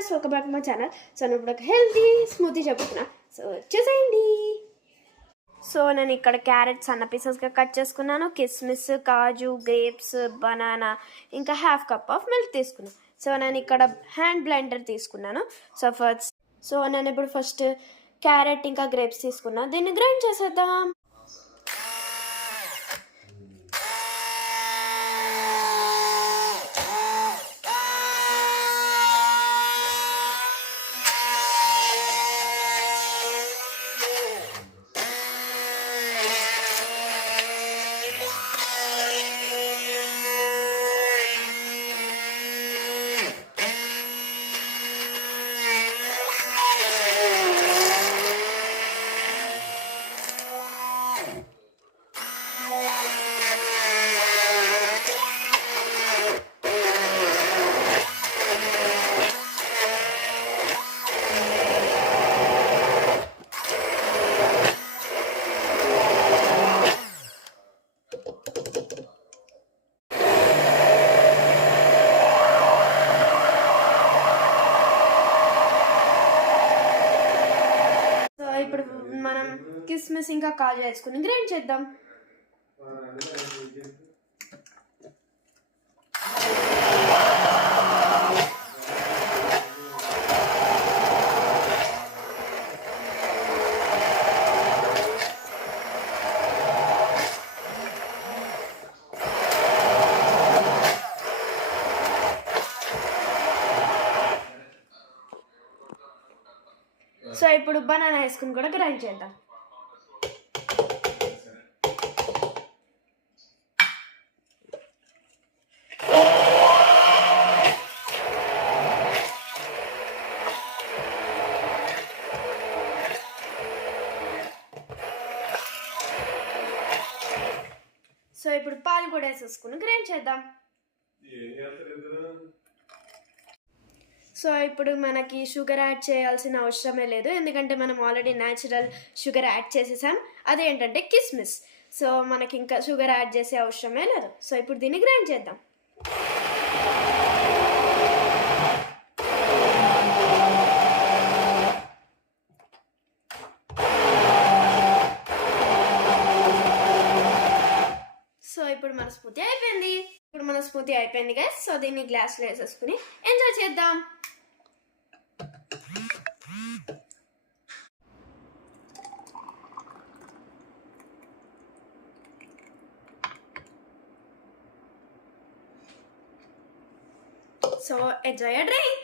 Guys, welcome back to my channel. So నేను ఇప్పుడు ఒక హెల్తీ స్మూతీ చెప్తున్నా. సో చూసేయండి. సో నేను ఇక్కడ క్యారెట్ సన్న పీసెస్గా కట్ చేసుకున్నాను. కిస్మిస్, కాజు, గ్రేప్స్, బనానా, ఇంకా హాఫ్ కప్ ఆఫ్ మిల్క్ తీసుకున్నాను. సో నేను ఇక్కడ హ్యాండ్ బ్లెండర్ తీసుకున్నాను. సో నేను ఇప్పుడు ఫస్ట్ క్యారెట్ ఇంకా గ్రేప్స్ తీసుకున్నాను. దీన్ని గ్రైండ్ చేసేద్దాం. ఇప్పుడు మనం కిస్మిస్ ఇంకా కాజు వేసుకుని గ్రైండ్ చేద్దాం. సో ఇప్పుడు బనానా వేసుకుని కూడా గ్రైండ్ చేద్దాం. సో ఇప్పుడు పాలు కూడా వేసేసుకుని గ్రైండ్ చేద్దాం. సో ఇప్పుడు మనకి షుగర్ యాడ్ చేయాల్సిన అవసరమే లేదు, ఎందుకంటే మనం ఆల్రెడీ న్యాచురల్ షుగర్ యాడ్ చేసేసాం. అదేంటంటే కిస్మిస్. సో మనకి ఇంకా షుగర్ యాడ్ చేసే అవసరమే లేదు. సో ఇప్పుడు దీన్ని గ్రైండ్ చేద్దాం. సో ఇప్పుడు మన స్మూతీ అయిపోయింది గైస్. సో దీన్ని గ్లాస్లో వేసేసుకుని ఎంజాయ్ చేద్దాం. So enjoy your drink.